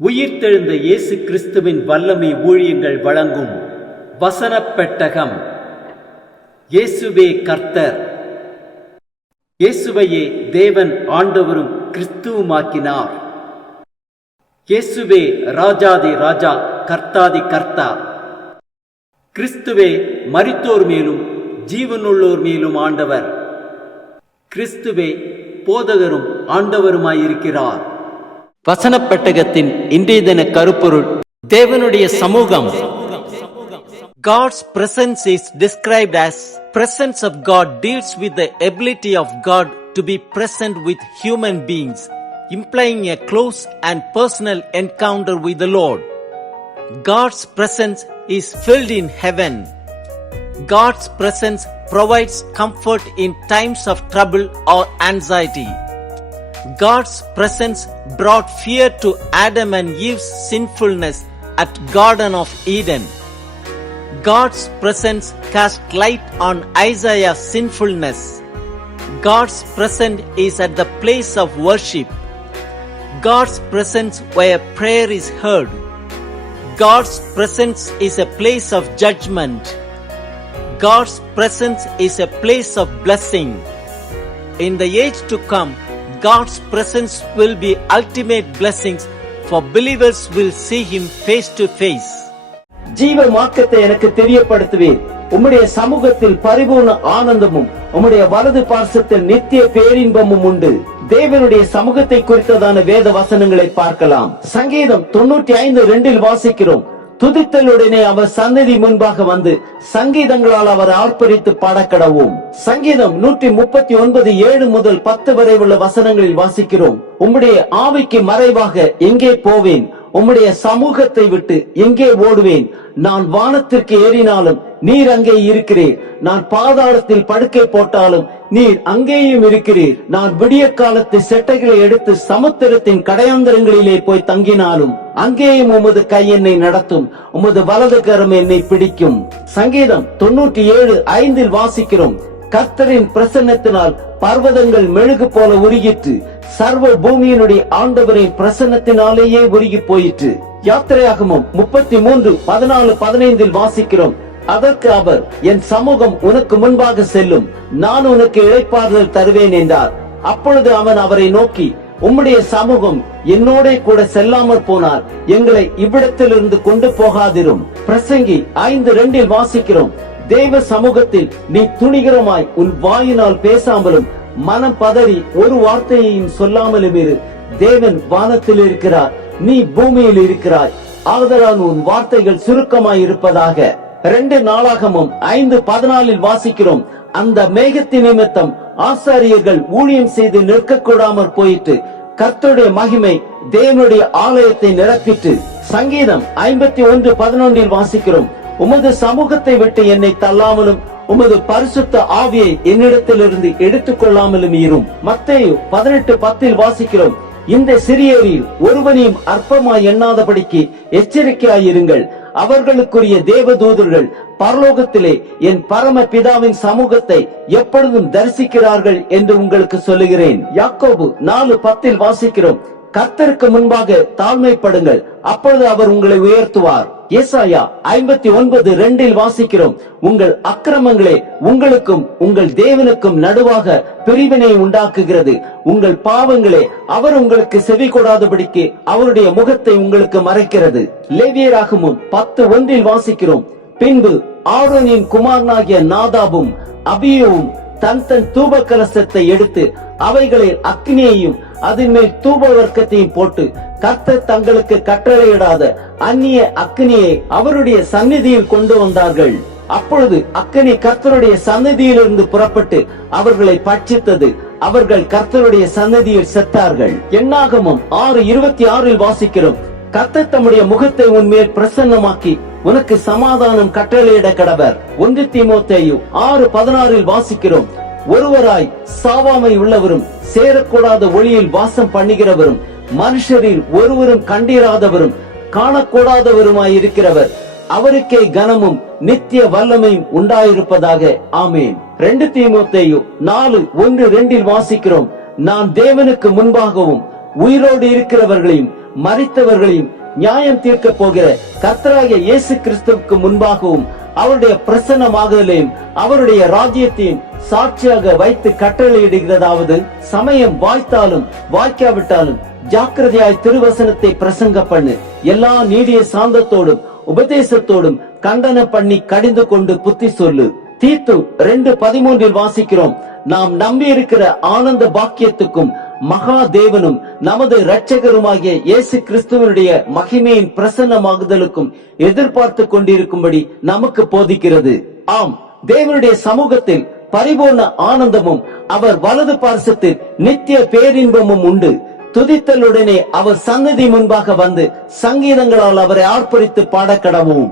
உயிர்த்தெழுந்த இயேசு கிறிஸ்துவின் வல்லமை ஊழியங்கள் வழங்கும் வசனப் பெட்டகம். இயேசுவே கர்த்தர். இயேசுவையே தேவன் ஆண்டவரும் கிறிஸ்துவுமாக்கினார். இயேசுவே ராஜாதி ராஜா, கர்த்தாதி கர்த்தா. கிறிஸ்துவே மரித்தோர் மேலும் ஜீவனுள்ளோர் மேலும் ஆண்டவர். கிறிஸ்துவே போதகரும் ஆண்டவருமாயிருக்கிறார். வசனப் பெட்டகத்தின் இன்றைய தின கருப்பொருள்: தேவனுடைய சமூகம். God's presence is described as presence of God deals with the ability of God to be present with human beings, implying a close and personal encounter with the Lord. God's presence is filled in heaven. God's presence provides comfort in times of trouble or anxiety. God's presence brought fear to Adam and Eve's sinfulness at Garden of Eden. God's presence cast light on Isaiah's sinfulness. God's presence is at the place of worship. God's presence where prayer is heard. God's presence is a place of judgment. God's presence is a place of blessing. In the age to come, God's presence will be ultimate blessings, for believers will see Him face to face. ஜீவ மார்க்கத்தை எனக்கு தெரியப்படுத்துவேன். உம்முடைய சமூகத்தில் பரிபூர்ண ஆனந்தமும் உம்முடைய வலது பார்சத்தில் நித்திய பேரின்பமும் உண்டு. தேவனுடைய சமூகத்தை குறித்ததான வேத வசனங்களை பார்க்கலாம். சங்கீதம் 95:2 வாசிக்கிறோம்: துதித்தலுடனே அவர் சந்நிதி முன்பாக வந்து சங்கீதங்களால் அவர் ஆர்ப்பரித்து பாடக்கடவும். சங்கீதம் 139:7 முதல் 10 வரை உள்ள வசனங்களில் வாசிக்கிறோம்: உம்முடைய ஆவிக்கு மறைவாக எங்கே போவேன்? உம்முடைய சமூகத்தை விட்டு எங்கே ஓடுவேன்? நான் வானத்திற்கு ஏறினாலும் நீர் அங்கே இருக்கிறீர். நான் பாதாளத்தில் படுக்கை போட்டாலும் நீர் அங்கேயும் இருக்கிறீர். நான் விடிய காலத்து செட்டைகளை எடுத்து சமுத்திரத்தின் கடையாந்தரங்களிலே போய் தங்கினாலும் அங்கேயும் உமது கை என்னை நடத்தும், உமது வலது கரம் என்னை பிடிக்கும். சங்கீதம் 97:5 வாசிக்கிறோம்: கர்த்தரின் பிரசன்னத்தினால் பர்வதங்கள் மெழுகு போல உருகிற்று, சர்வ பூமியினுடைய ஆண்டவரின் பிரசன்னத்தினாலேயே உருகி போயிற்று. யாத்திரையாகமம் 33:14-15 வாசிக்கிறோம்: அதற்கு அவர், என் சமூகம் உனக்கு முன்பாக செல்லும், நான் உனக்கு இளைப்பாறுதல் தருவேன் என்றார். அப்பொழுது அவன் அவரை நோக்கி, உம்முடைய சமூகம் என்னோட கூட செல்லாமற் போனார், எங்களை இவ்விடத்திலிருந்து கொண்டு போகாதிரும். பிரசங்கி 5:2 வாசிக்கிறோம்: தேவ சமூகத்தில் நீ துணிகரமாய் உன் வாயினால் பேசாமலும் மனம் பதறி ஒரு வார்த்தையையும் சொல்லாமலும் இரு. தேவன் வானத்தில் இருக்கிறார், நீ பூமியில் இருக்கிறாய், ஆதலால் உன் வார்த்தைகள் சுருக்கமாய் இருப்பதாக. 2 நாளாகமும் 5:14 வாசிக்கிறோம்: அந்த மேகத்தின் நிமித்தம் ஆசாரியர்கள் ஊழியம் செய்து நிற்க கூடாமற் போயிட்டு கர்த்தருடைய மகிமை தேவனுடைய ஆலயத்தை நிரப்பிட்டு. சங்கீதம் 51:11 வாசிக்கிறோம்: உமது சமூகத்தை விட்டு என்னை தள்ளாமலும் உமது பரிசுத்த ஆவியை என்னிடத்திலிருந்து எடுத்துக் கொள்ளாமலும் இரும். மத்தேயு 18:10 வாசிக்கிறோம்: இந்த சிறியரில் ஒருவனையும் அற்பமாய் எண்ணாதபடிக்கு எச்சரிக்கையாயிருங்கள். அவர்களுக்குரிய தேவதூதர்கள் பரலோகத்திலே என் பரம பிதாவின் சமூகத்தை எப்பொழுதும் தரிசிக்கிறார்கள் என்று உங்களுக்கு சொல்லுகிறேன். யாக்கோபு 4:10 வாசிக்கிறோம்: கர்த்தருக்கு முன்பாக தாழ்மைப்படுங்கள், அப்பொழுது அவர் உங்களை உயர்த்துவார். ஏசாயா 59:2 வாசிக்கிறோம்: உங்கள் அக்கிரமங்களே உங்களுக்கும் உங்கள் தேவனுக்கும் நடுவாக பிரிவினை உண்டாக்குகிறது, உங்கள் பாவங்களே அவர் உங்களுக்கு செவி கொடாதபடிக்கு அவருடைய முகத்தை உங்களுக்கு மறைக்கிறது. லேவியராகமம் 10:1 வாசிக்கிறோம்: பின்பு ஆரோனின் குமாரனாகிய நாதாபும் அபியூவும் தன் தூப கலசத்தை எடுத்து அவைகளில் அக்னியையும் அதன் மேல் தூப வர்க்கத்தையும் போட்டு கர்த்தர் தங்களுக்கு கட்டளையிடாத அந்நிய அக்னியை அவருடைய சந்நிதியில் கொண்டு வந்தார்கள். அப்பொழுது அக்னி கர்த்தருடைய சந்நிதியிலிருந்து புறப்பட்டு அவர்களை பட்சித்தது, அவர்கள் கர்த்தருடைய சந்நிதியில் செத்தார்கள். எண்ணாகமம் 6:26 வாசிக்கிறோம்: கர்த்தர் தம்முடைய முகத்தை உன்மேல் பிரசன்னமாக்கி உனக்கு சமாதானம் கட்டளையிட கடவர். 1 தீமோத்தேயு 6:16 வாசிக்கிறோம்: ஒருவராய் சாவாமை உள்ளவரும் சேரக்கூடாத ஒளியில் வாசம் பண்ணுகிறவரும் மனுஷரில் ஒருவரும் கண்டிராதவரும் காணக்கூடாதவருமாய் இருக்கிறவர், அவருக்கே கனமும் நித்திய வல்லமையும் உண்டாயிருப்பதாக. ஆமேன். 2 தீமோத்தேயு 4:1-2 வாசிக்கிறோம்: நான் தேவனுக்கு முன்பாகவும் உயிரோடு இருக்கிறவர்களையும் மரித்தவர்களையும் நியாயம் தீர்க்க போகிற கர்த்தராகிய இயேசு கிறிஸ்துவுக்கு முன்பாகவும் அவருடைய பிரசன்னமாகுதலையும் அவருடைய ராஜ்யத்தையும் சாட்சியாக வைத்து கட்டளையிடுகிறதாவது, சமயம் வாய்த்தாலும் வாய்க்காவிட்டாலும் ஜாக்கிரதையாய் திருவசனத்தை பிரசங்க பண்ணு. எல்லா நீடிய சாந்தத்தோடும் உபதேசத்தோடும் கண்டன பண்ணி கடிந்து கொண்டு புத்தி சொல்லு. தீத்து 2:13 வாசிக்கிறோம், நாம் நம்பி இருக்கிற ஆனந்த பாக்கியத்துக்கும் மகா தேவனும் நமது இரட்சகருமாகிய இயேசு கிறிஸ்துவனுடைய மகிமையின் பிரசன்னமாகுதலுக்கும் எதிர்பார்த்து கொண்டிருக்கும்படி நமக்கு போதிக்கிறது. ஆம், தேவனுடைய சமூகத்தில் பரிபூர்ண ஆனந்தமும் அவர் வலது பார்சத்தில் நித்திய பேரின்பமும் உண்டு. துதித்தலுடனே அவர் சந்நிதி முன்பாக வந்து சங்கீதங்களால் அவரை ஆர்ப்பரித்து பாடக்கடவும்.